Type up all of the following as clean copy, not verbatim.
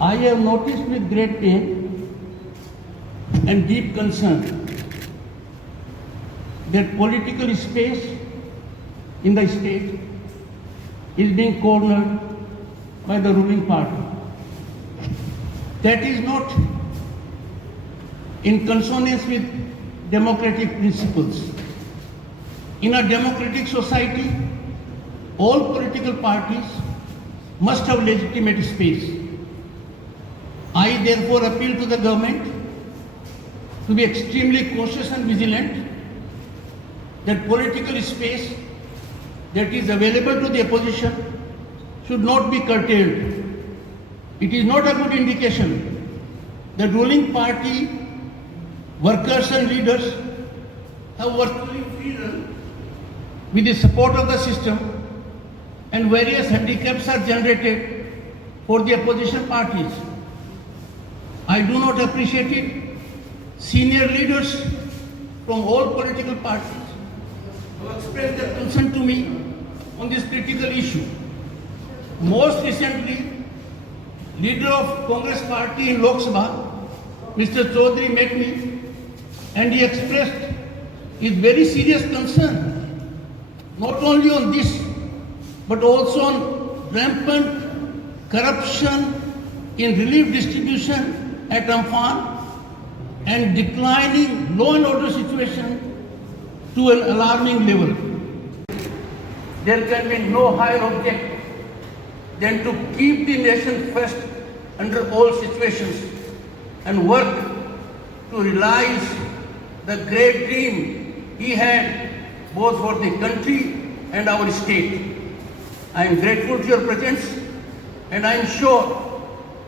I have noticed with great pain and deep concern that political space in the state is being cornered by the ruling party. That is not in consonance with democratic principles. In a democratic society, all political parties must have legitimate space. I therefore appeal to the government to be extremely cautious and vigilant that political space that is available to the opposition should not be curtailed. It is not a good indication that ruling party workers and leaders have virtually freedom with the support of the system, and various handicaps are generated for the opposition parties. I do not appreciate it. Senior leaders from all political parties have expressed their concern to me on this critical issue. Most recently, leader of Congress party in Lok Sabha, Mr. Chaudhary, met me and he expressed his very serious concern not only on this but also on rampant corruption in relief distribution at Amphan and declining law and order situation to an alarming level. There can be no higher object than to keep the nation first under all situations and work to realize the great dream he had both for the country and our state. I am grateful to your presence and I am sure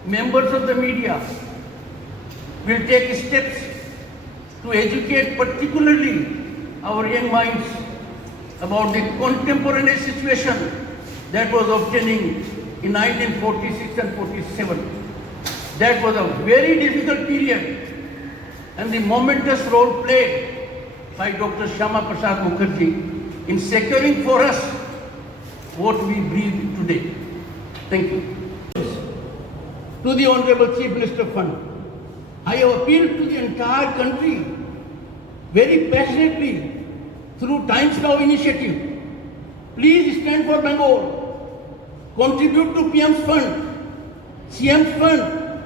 members of the media will take steps to educate particularly our young minds about the contemporaneous situation that was obtaining in 1946 and 47. That was a very difficult period and the momentous role played by Dr. Shyama Prasad Mukherjee in securing for us what we breathe today. Thank you. To the Honorable Chief Minister Fund, I have appealed to the entire country very passionately through Times Now initiative. Please stand for Bengal. Contribute to PM's fund, CM's fund,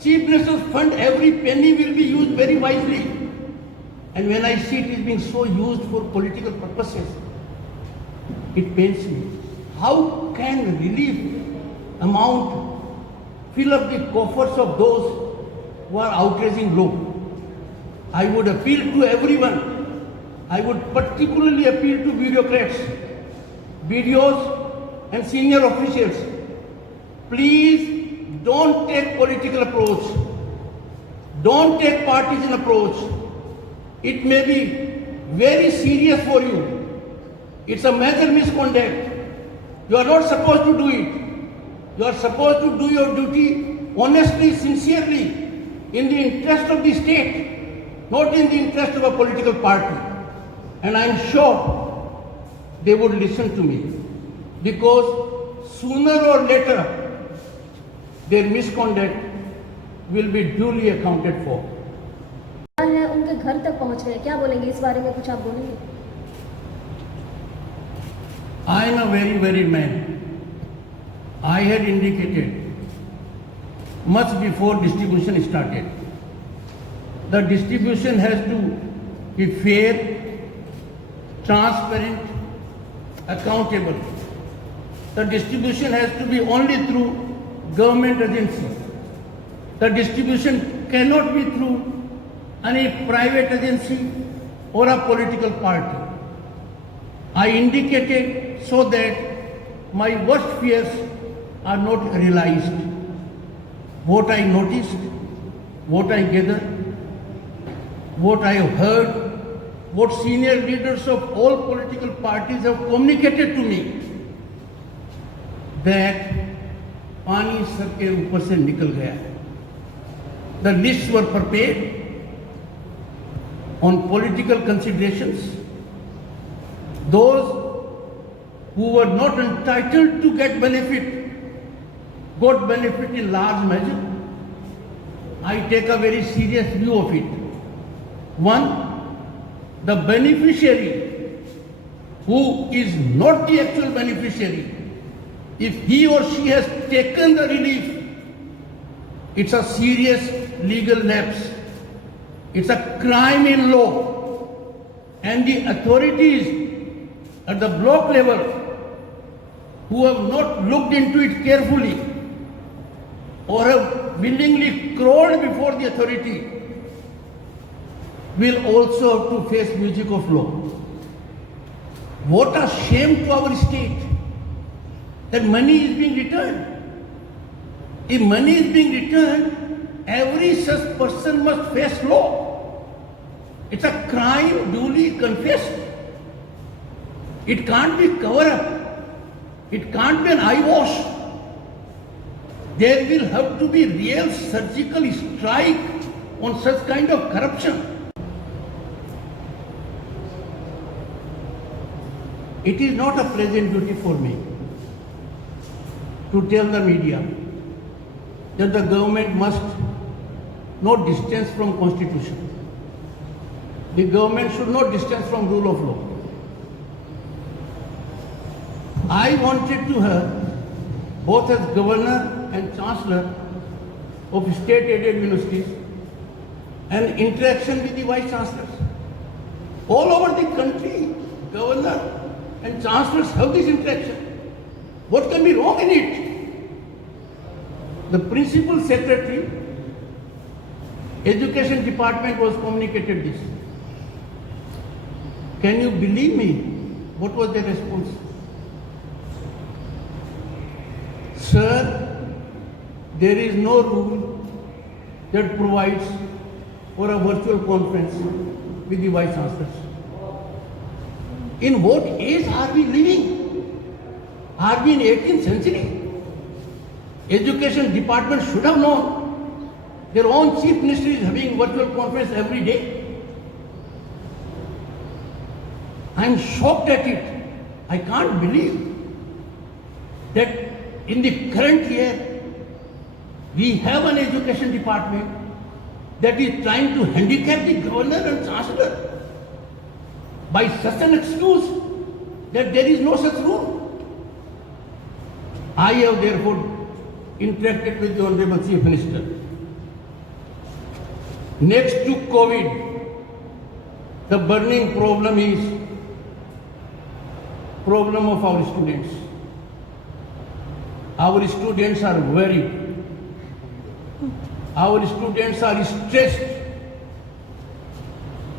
Chief Minister's fund. Every penny will be used very wisely. And when I see it is being so used for political purposes, it pains me. How can relief amount fill up the coffers of those who are outraging law? I would appeal to everyone. I would particularly appeal to bureaucrats, BDOs and senior officials. Please don't take political approach. Don't take partisan approach. It may be very serious for you. It's a major misconduct. You are not supposed to do it. You are supposed to do your duty honestly, sincerely, in the interest of the state, not in the interest of a political party. And I am sure they would listen to me, because sooner or later their misconduct will be duly accounted for. उनके घर तक पहुंच रहे हैं, क्या बोलेंगे इस बारे में? कुछ आप बोलेंगे? I am a very worried man. I had indicated much before distribution started. The distribution has to be fair, transparent, accountable. The distribution has to be only through government agencies. The distribution cannot be through any private agency or a political party. I indicated so that my worst fears are not realized. What I noticed, what I gathered, what I have heard, what senior leaders of all political parties have communicated to me, that पानी sir के ऊपर से निकल गया है. The lists were prepared on political considerations. Those who were not entitled to get benefit got benefit in large measure. I take a very serious view of it. One, the beneficiary who is not the actual beneficiary, if he or she has taken the relief, it's a serious legal lapse. It's a crime in law. And the authorities at the block level who have not looked into it carefully or have willingly crawled before the authority will also have to face music of law. What a shame to our state that money is being returned. If money is being returned, every such person must face law. It's a crime duly confessed. It can't be covered up. It can't be an eyewash. There will have to be real surgical strike on such kind of corruption. It is not a pleasant duty for me to tell the media that the government must not distance from constitution. The government should not distance from rule of law. I wanted to have, both as governor and chancellor of state-aided universities, an interaction with the vice chancellors. All over the country, governor and chancellors have this interaction. What can be wrong in it? The principal secretary, education department was communicated this. Can you believe me? What was their response? Sir, there is no rule that provides for a virtual conference with the vice chancellors. In what age are we living? Are we in 18th century? Education department should have known. Their own chief minister is having virtual conference every day. I am shocked at it. I can't believe that in the current year we have an education department that is trying to handicap the governor and chancellor by such an excuse that there is no such rule. I have therefore interacted with the Honorable Chief Minister. Next to COVID, the burning problem is problem of our students. Our students are worried. Our students are stressed.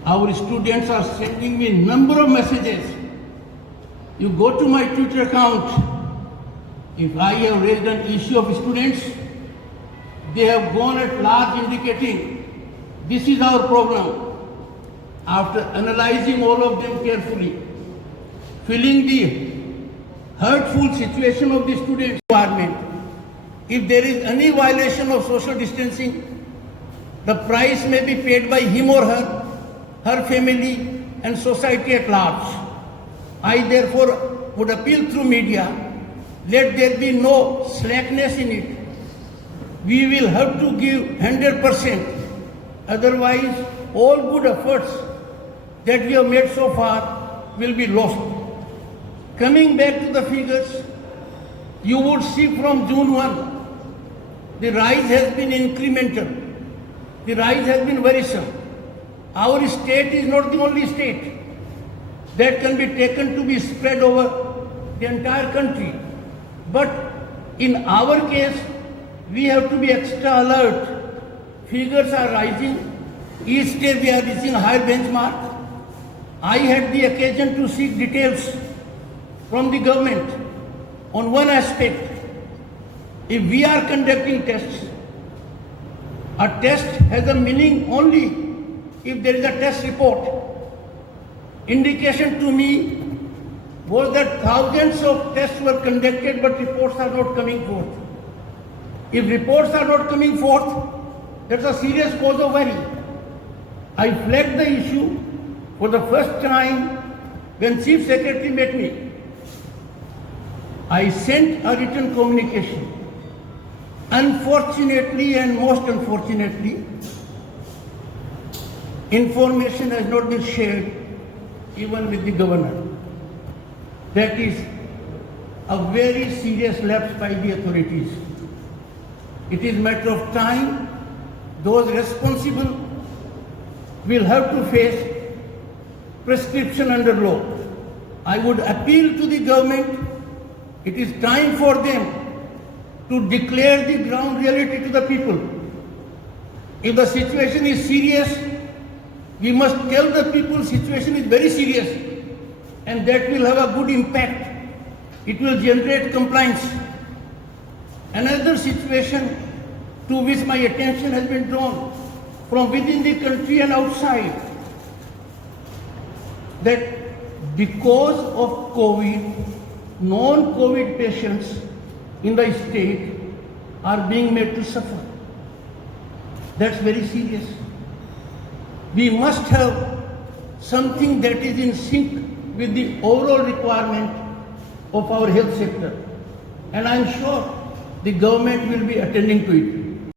Our students are sending me number of messages. You go to my Twitter account. If I have raised an issue of students, they have gone at large indicating this is our problem. After analyzing all of them carefully, feeling the hurtful situation of the student environment, if there is any violation of social distancing, the price may be paid by him or her, her family and society at large. I therefore would appeal through media, let there be no slackness in it. We will have to give 100%. Otherwise, all good efforts that we have made so far will be lost. Coming back to the figures, you would see from June 1, the rise has been incremental. The rise has been worrisome. Our state is not the only state that can be taken to be spread over the entire country. But in our case, we have to be extra alert. Figures are rising. Each day we are reaching higher benchmark. I had the occasion to seek details from the government on one aspect. If we are conducting tests, a test has a meaning only if there is a test report. Indication to me was that thousands of tests were conducted but reports are not coming forth. If reports are not coming forth, that's a serious cause of worry. I flagged the issue for the first time when Chief Secretary met me. I sent a written communication Unfortunately and most unfortunately, information has not been shared even with the governor. That is a very serious lapse by the authorities. It is a matter of time. Those responsible will have to face prescription under law. I would appeal to the government, it is time for them to declare the ground reality to the people. If the situation is serious, we must tell the people situation is very serious, and that will have a good impact. It will generate compliance. Another situation to which my attention has been drawn from within the country and outside, that because of COVID, non-COVID patients in the state are being made to suffer. That's very serious. We must have something that is in sync with the overall requirement of our health sector. And I'm sure the government will be attending to it.